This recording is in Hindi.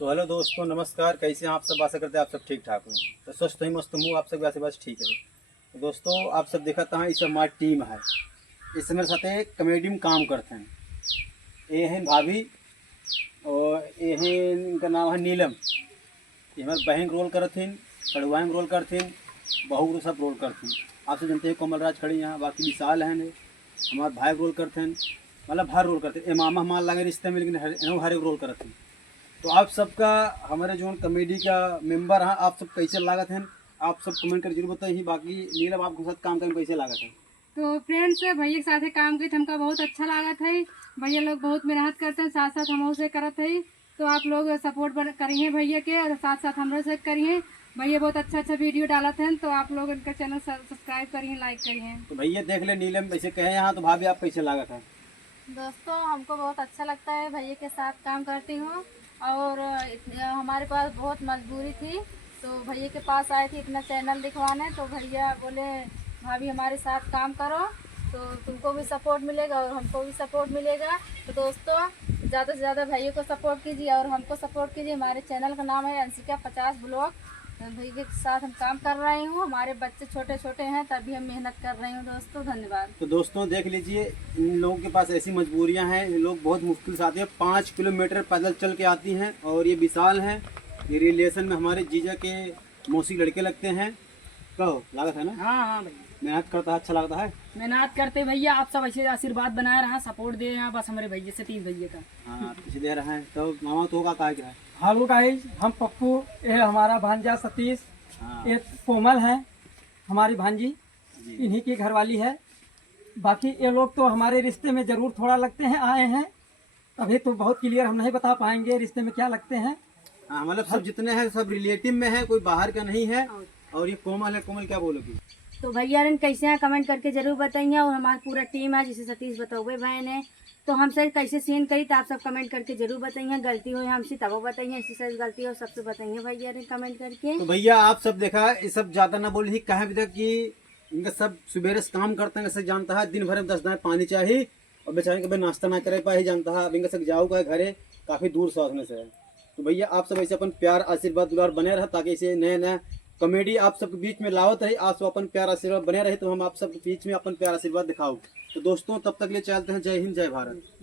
तो हेलो दोस्तों, नमस्कार। कैसे हैं आप सब? आशा करते हैं आप सब ठीक ठाक हो। तो स्वस्थ ही मस्त हूँ, आप सब वैसे बस ठीक है। तो दोस्तों, आप सब देखा था इस हमारी टीम है। इस मेरे साथ एक कमेडी में काम करते हैं। ये हैं भाभी और ये हैं, इनका नाम है नीलम। ये हमारे बहन रोल करथिन, सड़ुआ में रोल करथिन, बहू को सब रोल करथिन। आप सब जानते हैं कोमलराज खड़ी यहाँ, बाकी विशाल हैं हमारे भाई रोल करते हैं, मतलब हर रोल करते हैं। मामा हमारे लगे रिश्ते में, लेकिन हर एक रोल करते हैं। तो आप सबका हमारे जो कमेडी का मेंबर हैं, आप सब कैसे लागत हैं आप सब कमेंट कर जरूर बताइए। बाकी नीलम आपके साथ काम करने में कैसे लागत है? तो फ्रेंड्स, भैया के साथ काम करते हमका बहुत अच्छा लागत है। भैया लोग बहुत मेहनत करते हैं, साथ साथ हम से करत है। तो आप लोग सपोर्ट करिए भैया के, और साथ साथ हम से करिए। भैया बहुत अच्छा अच्छा वीडियो डालते हैं, तो आप लोग इनका चैनल सब्सक्राइब करिए, लाइक करिए। तो भैया देख ले, नीलम वैसे कहे यहाँ, तो भाभी आप कैसे लागत है? दोस्तों, हमको बहुत अच्छा लगता है, भैया के साथ काम करती हूँ। और हमारे पास बहुत मजबूरी थी, तो भैया के पास आए थे अपना चैनल दिखवाने। तो भैया बोले भाभी हमारे साथ काम करो, तो तुमको भी सपोर्ट मिलेगा और हमको भी सपोर्ट मिलेगा। तो दोस्तों, ज़्यादा से ज़्यादा भैया को सपोर्ट कीजिए और हमको सपोर्ट कीजिए। हमारे चैनल का नाम है अंशिका 50 ब्लॉग। भैया के साथ हम काम कर रही हूँ। हमारे बच्चे छोटे छोटे हैं, तभी हम मेहनत कर रही हूँ। दोस्तों धन्यवाद। तो दोस्तों देख लीजिए, इन लोगों के पास ऐसी मजबूरियाँ हैं, ये लोग बहुत मुश्किल से आते हैं, 5 किलोमीटर पैदल चल के आती हैं। और ये विशाल हैं, ये रिलेशन में हमारे जीजा के मौसी लड़के लगते हैं। कहो लागत है ना? हाँ हाँ भैया, मेहनत करता है, अच्छा लगता है। मेहनत करते भैया। आप सब ऐसे आशीर्वाद बनाए रहा, सपोर्ट दे यहाँ बस हमारे भैया सतीश भैया का। हाँ, किसी दे रहा है। तो मामा तो होगा क्या है? हेलो गाइस, हम पप्पू, ये हमारा भांजा सतीश, हाँ ये कोमल है हमारी भांजी, जी। इन्हीं की घरवाली है। बाकी ये लोग तो हमारे रिश्ते में जरूर थोड़ा लगते हैं, आए हैं। अभी तो बहुत क्लियर हम नहीं बता पाएंगे रिश्ते में क्या लगते हैं। हाँ, मतलब सब जितने हैं सब रिलेटिव में है, कोई बाहर का नहीं है। और ये कोमल है। कोमल क्या बोलोगी? तो भैया ने कैसे हैं कमेंट करके जरूर बताइए। और हमारा पूरा टीम है, जिसे सतीश बतौबे भाई ने, तो हमसे कैसे सीन करी तो आप सब कमेंट करके जरूर बताइए। गलती हो हमसे तब बताइए, इसी से गलती हो सबसे बताइए भैया ने कमेंट करके। तो भैया आप सब देखा, ये सब ज्यादा ना बोली कहे अभी तक कि इनका सब सुबह से काम करते हैं, जानता है दिन भर में 10 दाना पानी चाहिए, और बेचारे कभी नाश्ता ना करे पाए जानता है। अब इनका सब जाओ का घरे काफी दूर साधने से है। तो भैया आप सब ऐसे अपन प्यार आशीर्वाद दुलार बने रहे, ताकि इसे नए नए कॉमेडी आप सबके बीच में लावत रही। आप सब अपन प्यार आशीर्वाद बने रहे, तो हम आप सबके बीच में अपन प्यार आशीर्वाद दिखाओ। तो दोस्तों, तब तक ले चलते हैं। जय हिंद, जय भारत।